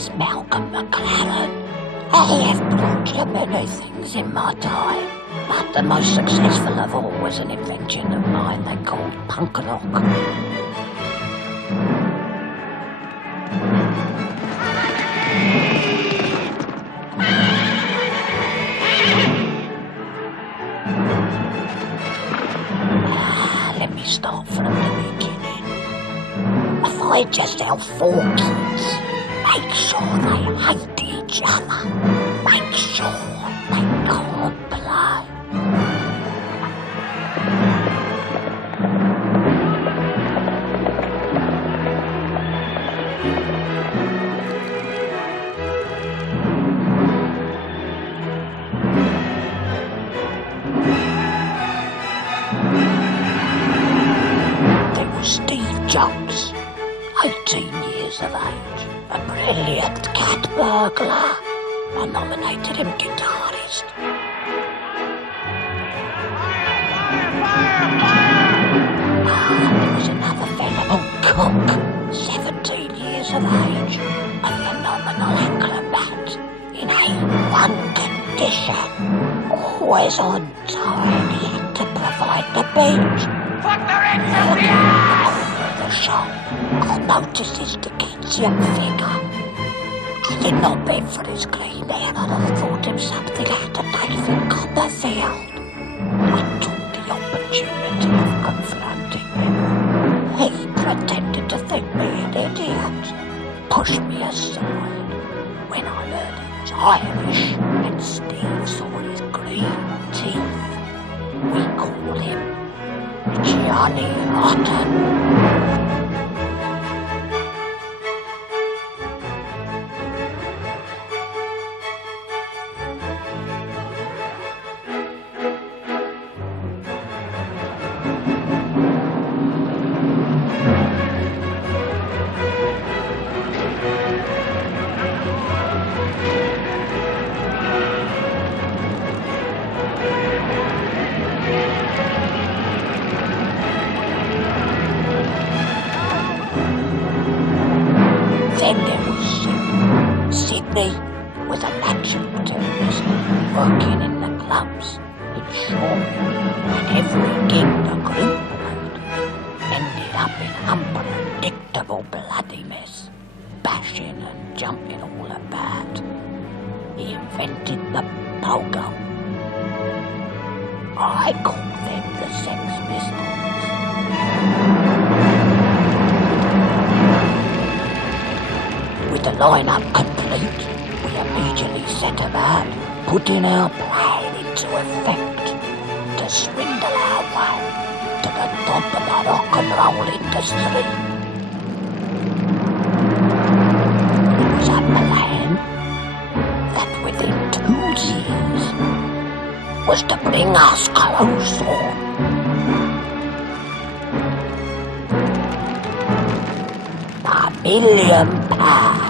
was Malcolm McLaren. I have brought many things in my time, but the most successful of all was an invention of mine they called punk rock. Let me start from the beginning. If I just help 4 kids, make sure they hate each other, make sure they can't play. Steve Jones, 18 years of age, a brilliant cat burglar. I nominated him guitarist. There was another fella, Cook, 17 years of age, a phenomenal acrobat in A1 condition. Always on time, he had to provide the beach. Fuck the the shop, I noticed his Dickensian figure. Had it not been for his clean hair, I'd have thought him something out of David Copperfield. I took the opportunity of confronting him. He pretended to think me an idiot, pushed me aside. When I learned he was Irish and Steve saw his green teeth, we called him Johnny Rotten. Then there was Sydney was a natural tourist working in the clubs in Shore, and every gig the group played ended up in unpredictable bloody mess, bashing and jumping all about. He invented the pogo. I call them the Sex Pistols. With the line-up complete, we immediately set about putting our plan into effect to swindle our way to the top of the rock and roll industry. It was a plan that within 2 years was to bring us closer. £1 million.